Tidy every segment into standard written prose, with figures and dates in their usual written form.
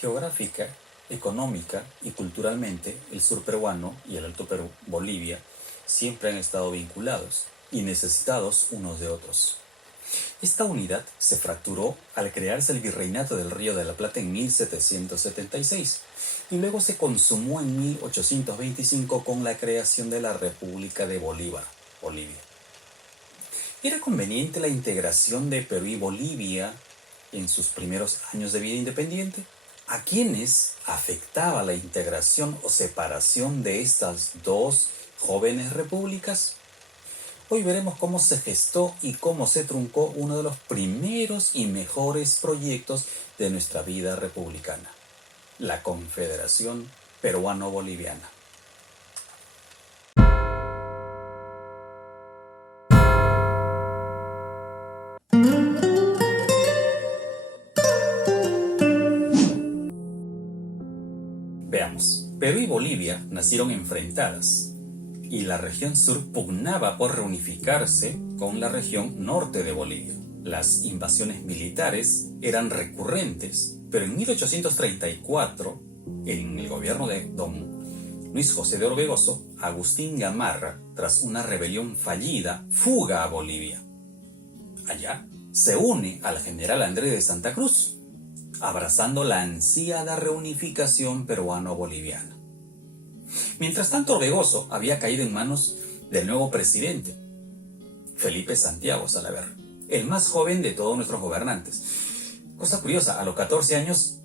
Geográfica, económica y culturalmente, el sur peruano y el Alto Perú, Bolivia, siempre han estado vinculados y necesitados unos de otros. Esta unidad se fracturó al crearse el Virreinato del Río de la Plata en 1776 y luego se consumó en 1825 con la creación de la República de Bolívar, Bolivia. ¿Era conveniente la integración de Perú y Bolivia en sus primeros años de vida independiente? ¿A quiénes afectaba la integración o separación de estas dos jóvenes repúblicas? Hoy veremos cómo se gestó y cómo se truncó uno de los primeros y mejores proyectos de nuestra vida republicana, la Confederación Peruano-Boliviana. Veamos, Perú y Bolivia nacieron enfrentadas y la región sur pugnaba por reunificarse con la región norte de Bolivia. Las invasiones militares eran recurrentes, pero en 1834, en el gobierno de don Luis José de Orbegoso, Agustín Gamarra, tras una rebelión fallida, fuga a Bolivia. Allá se une al general Andrés de Santa Cruz, abrazando la ansiada reunificación peruano-boliviana. Mientras tanto, Orbegoso había caído en manos del nuevo presidente, Felipe Santiago Salaverry, el más joven de todos nuestros gobernantes. Cosa curiosa, a los 14 años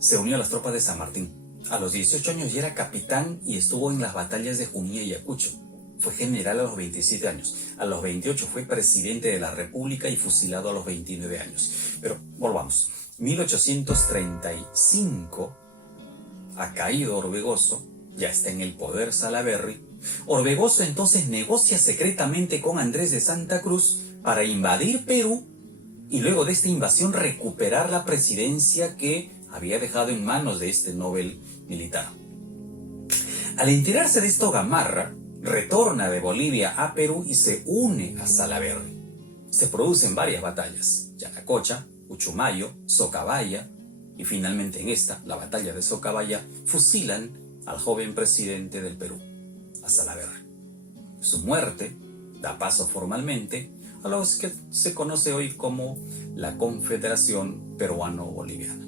se unió a las tropas de San Martín. A los 18 años ya era capitán y estuvo en las batallas de Junín y Ayacucho. Fue general a los 27 años. A los 28 fue presidente de la República y fusilado a los 29 años. Pero volvamos. 1835 ha caído Orbegoso, ya está en el poder Salaverry. Orbegoso entonces negocia secretamente con Andrés de Santa Cruz para invadir Perú y luego de esta invasión recuperar la presidencia que había dejado en manos de este Nobel militar. Al enterarse de esto, Gamarra retorna de Bolivia a Perú y se une a Salaverry. Se producen varias batallas: Yanacocha, Uchumayo, Socabaya, y finalmente en esta, la batalla de Socabaya, fusilan al joven presidente del Perú, a Salaverry. Su muerte da paso formalmente a lo que se conoce hoy como la Confederación Peruano-Boliviana.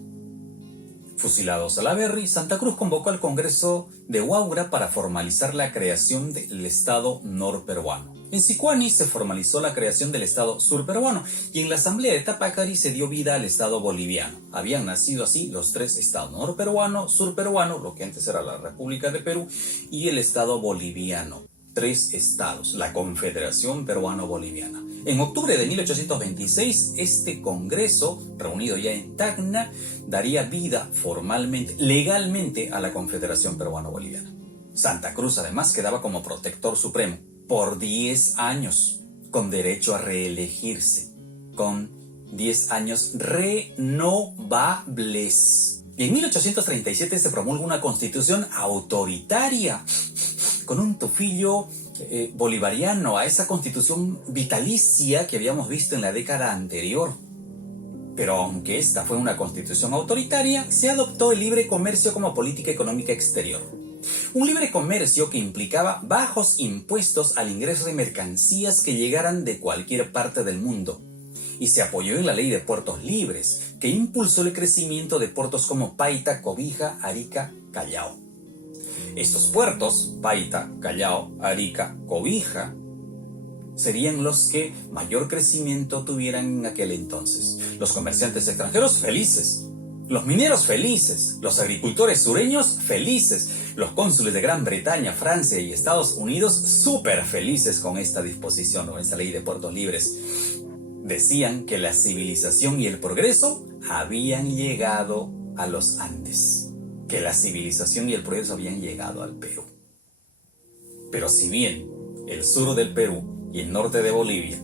Fusilado Salaverry, Santa Cruz convocó al Congreso de Huaura para formalizar la creación del Estado norperuano. En Sicuani se formalizó la creación del Estado surperuano y en la Asamblea de Tapacari se dio vida al Estado boliviano. Habían nacido así los tres estados: norperuano, surperuano, lo que antes era la República de Perú, y el Estado boliviano. Tres estados, la Confederación Peruano-Boliviana. En octubre de 1826, este Congreso, reunido ya en Tacna, daría vida formalmente, legalmente, a la Confederación Peruano-Boliviana. Santa Cruz además quedaba como protector supremo por 10 años, con derecho a reelegirse, con 10 años renovables. Y en 1837 se promulga una constitución autoritaria, con un tufillo bolivariano a esa constitución vitalicia que habíamos visto en la década anterior. Pero aunque esta fue una constitución autoritaria, se adoptó el libre comercio como política económica exterior. Un libre comercio que implicaba bajos impuestos al ingreso de mercancías que llegaran de cualquier parte del mundo. Y se apoyó en la ley de puertos libres, que impulsó el crecimiento de puertos como Paita, Cobija, Arica, Callao. Estos puertos, Paita, Callao, Arica, Cobija, serían los que mayor crecimiento tuvieran en aquel entonces. Los comerciantes extranjeros felices, los mineros felices, los agricultores sureños felices, los cónsules de Gran Bretaña, Francia y Estados Unidos súper felices con esta disposición o esta ley de puertos libres. Decían que la civilización y el progreso habían llegado a los Andes, que la civilización y el progreso habían llegado al Perú. Pero si bien el sur del Perú y el norte de Bolivia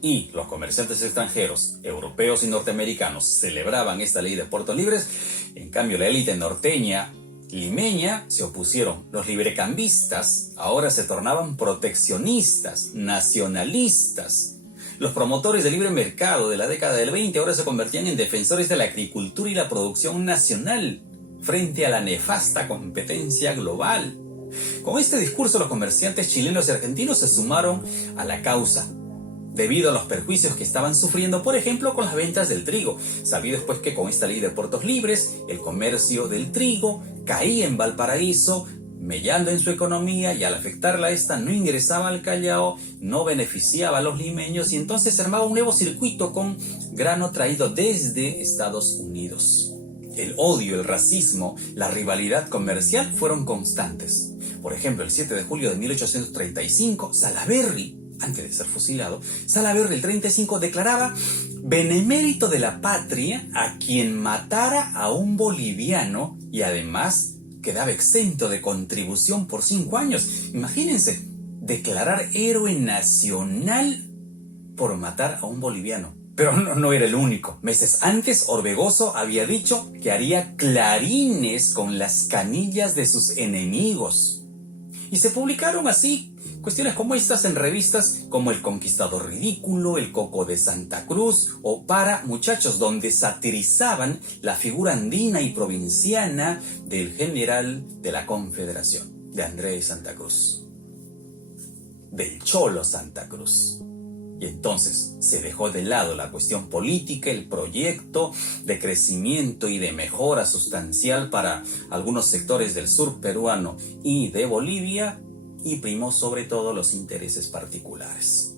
y los comerciantes extranjeros, europeos y norteamericanos, celebraban esta ley de puertos libres, en cambio la élite norteña, limeña, se opusieron. Los librecambistas ahora se tornaban proteccionistas, nacionalistas. Los promotores del libre mercado de la década del 20 ahora se convertían en defensores de la agricultura y la producción nacional frente a la nefasta competencia global. Con este discurso, los comerciantes chilenos y argentinos se sumaron a la causa, debido a los perjuicios que estaban sufriendo, por ejemplo, con las ventas del trigo. Sabido después que con esta ley de puertos libres, el comercio del trigo caía en Valparaíso, mellando en su economía, y al afectarla esta no ingresaba al Callao, no beneficiaba a los limeños, y entonces se armaba un nuevo circuito con grano traído desde Estados Unidos. El odio, el racismo, la rivalidad comercial fueron constantes. Por ejemplo, el 7 de julio de 1835, Salaverry, antes de ser fusilado, Salaverry el 35 declaraba benemérito de la patria a quien matara a un boliviano y además quedaba exento de contribución por 5 años. Imagínense, declarar héroe nacional por matar a un boliviano. Pero no era el único. Meses antes, Orbegoso había dicho que haría clarines con las canillas de sus enemigos. Y se publicaron así cuestiones como estas en revistas como El Conquistador Ridículo, El Coco de Santa Cruz o Para Muchachos, donde satirizaban la figura andina y provinciana del general de la Confederación, de Andrés Santa Cruz, del Cholo Santa Cruz. Y entonces se dejó de lado la cuestión política, el proyecto de crecimiento y de mejora sustancial para algunos sectores del sur peruano y de Bolivia, y primó sobre todo los intereses particulares.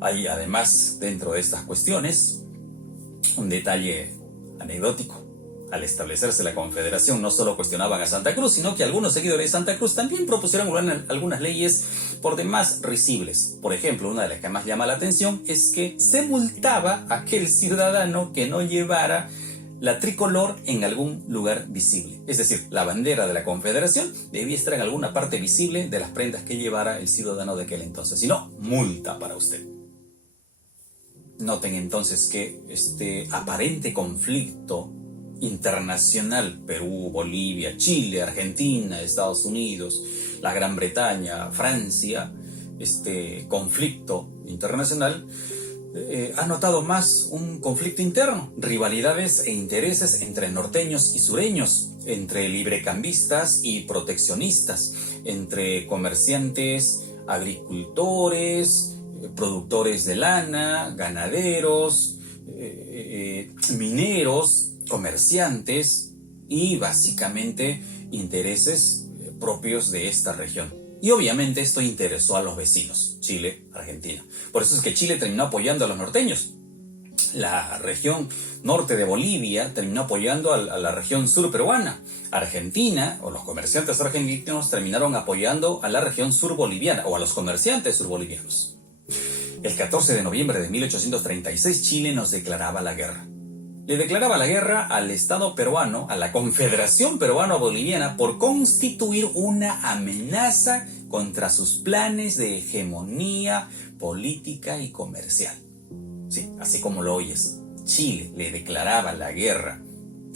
Hay además dentro de estas cuestiones un detalle anecdótico. Al establecerse la Confederación no solo cuestionaban a Santa Cruz, sino que algunos seguidores de Santa Cruz también propusieron algunas leyes por demás risibles. Por ejemplo, una de las que más llama la atención es que se multaba a aquel ciudadano que no llevara la tricolor en algún lugar visible. Es decir, la bandera de la Confederación debía estar en alguna parte visible de las prendas que llevara el ciudadano de aquel entonces. Si no, multa para usted. Noten entonces que este aparente conflicto internacional, Perú, Bolivia, Chile, Argentina, Estados Unidos, la Gran Bretaña, Francia, este conflicto internacional ha notado más un conflicto interno, rivalidades e intereses entre norteños y sureños, entre librecambistas y proteccionistas, entre comerciantes, agricultores, productores de lana, ganaderos, mineros, comerciantes y básicamente intereses propios de esta región. Y obviamente esto interesó a los vecinos, Chile, Argentina. Por eso es que Chile terminó apoyando a los norteños. La región norte de Bolivia terminó apoyando a la región sur peruana. Argentina, o los comerciantes argentinos, terminaron apoyando a la región sur boliviana, o a los comerciantes surbolivianos. El 14 de noviembre de 1836, Chile nos declaraba la guerra. Le declaraba la guerra al Estado peruano, a la Confederación Peruano-Boliviana, por constituir una amenaza contra sus planes de hegemonía política y comercial. Sí, así como lo oyes, Chile le declaraba la guerra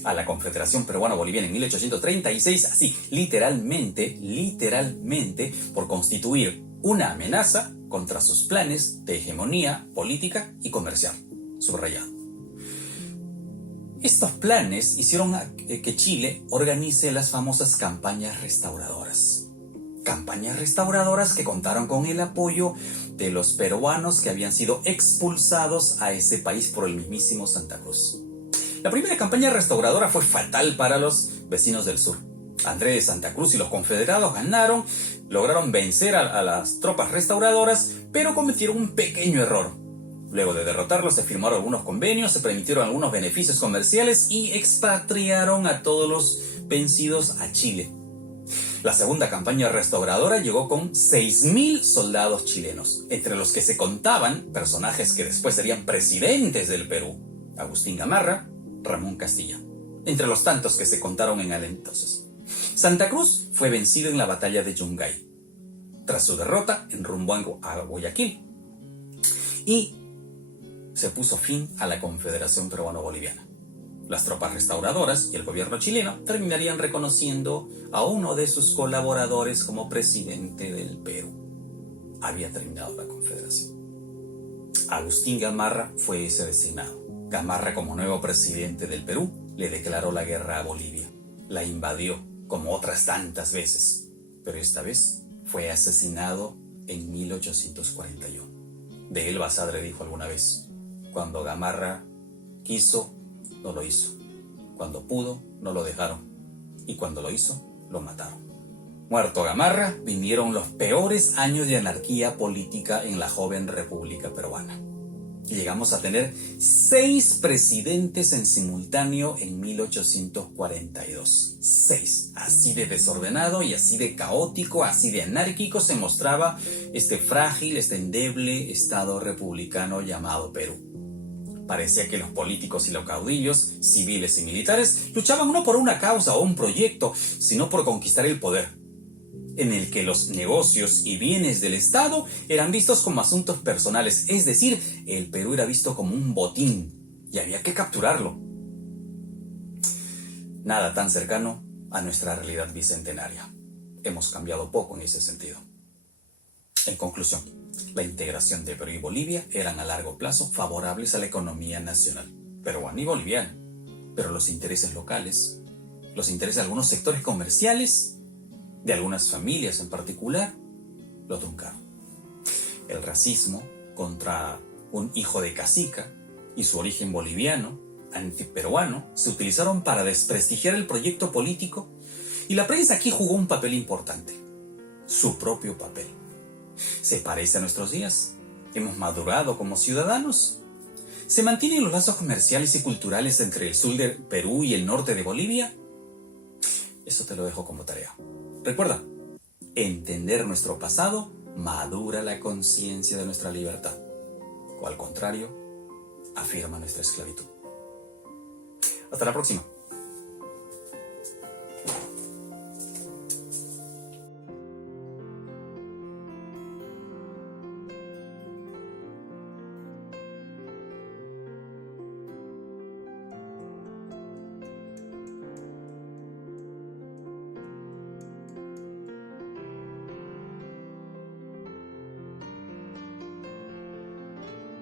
a la Confederación Peruano-Boliviana en 1836, así, literalmente, por constituir una amenaza contra sus planes de hegemonía política y comercial. Subrayado. Estos planes hicieron que Chile organice las famosas campañas restauradoras. Campañas restauradoras que contaron con el apoyo de los peruanos que habían sido expulsados a ese país por el mismísimo Santa Cruz. La primera campaña restauradora fue fatal para los vecinos del sur. Andrés de Santa Cruz y los confederados ganaron, lograron vencer a las tropas restauradoras, pero cometieron un pequeño error. Luego de derrotarlos, se firmaron algunos convenios, se permitieron algunos beneficios comerciales y expatriaron a todos los vencidos a Chile. La segunda campaña restauradora llegó con 6.000 soldados chilenos, entre los que se contaban personajes que después serían presidentes del Perú: Agustín Gamarra, Ramón Castilla, entre los tantos que se contaron en aquel entonces. Santa Cruz fue vencido en la batalla de Yungay, tras su derrota en rumbo a Guayaquil, y se puso fin a la Confederación Peruano-Boliviana. Las tropas restauradoras y el gobierno chileno terminarían reconociendo a uno de sus colaboradores como presidente del Perú. había terminado la Confederación. Agustín Gamarra fue ese designado. Gamarra, como nuevo presidente del Perú, le declaró la guerra a Bolivia. La invadió, como otras tantas veces, pero esta vez fue asesinado en 1841. De él Basadre dijo alguna vez: cuando Gamarra quiso, no lo hizo. Cuando pudo, no lo dejaron. Y cuando lo hizo, lo mataron. Muerto Gamarra, vinieron los peores años de anarquía política en la joven República Peruana. Llegamos a tener 6 presidentes en simultáneo en 1842. 6. Así de desordenado y así de caótico, así de anárquico se mostraba este frágil, este endeble estado republicano llamado Perú. Parecía que los políticos y los caudillos, civiles y militares, luchaban no por una causa o un proyecto, sino por conquistar el poder, en el que los negocios y bienes del Estado eran vistos como asuntos personales, es decir, el Perú era visto como un botín y había que capturarlo. Nada tan cercano a nuestra realidad bicentenaria. Hemos cambiado poco en ese sentido. En conclusión, la integración de Perú y Bolivia eran a largo plazo favorables a la economía nacional peruana y boliviana, pero los intereses locales, los intereses de algunos sectores comerciales, de algunas familias en particular, lo truncaron. El racismo contra un hijo de cacica y su origen boliviano, antiperuano, se utilizaron para desprestigiar el proyecto político, y la prensa aquí jugó un papel importante, su propio papel. ¿Se parece a nuestros días? ¿Hemos madurado como ciudadanos? ¿Se mantienen los lazos comerciales y culturales entre el sur de Perú y el norte de Bolivia? Eso te lo dejo como tarea. Recuerda, entender nuestro pasado madura la conciencia de nuestra libertad, o al contrario, afirma nuestra esclavitud. Hasta la próxima.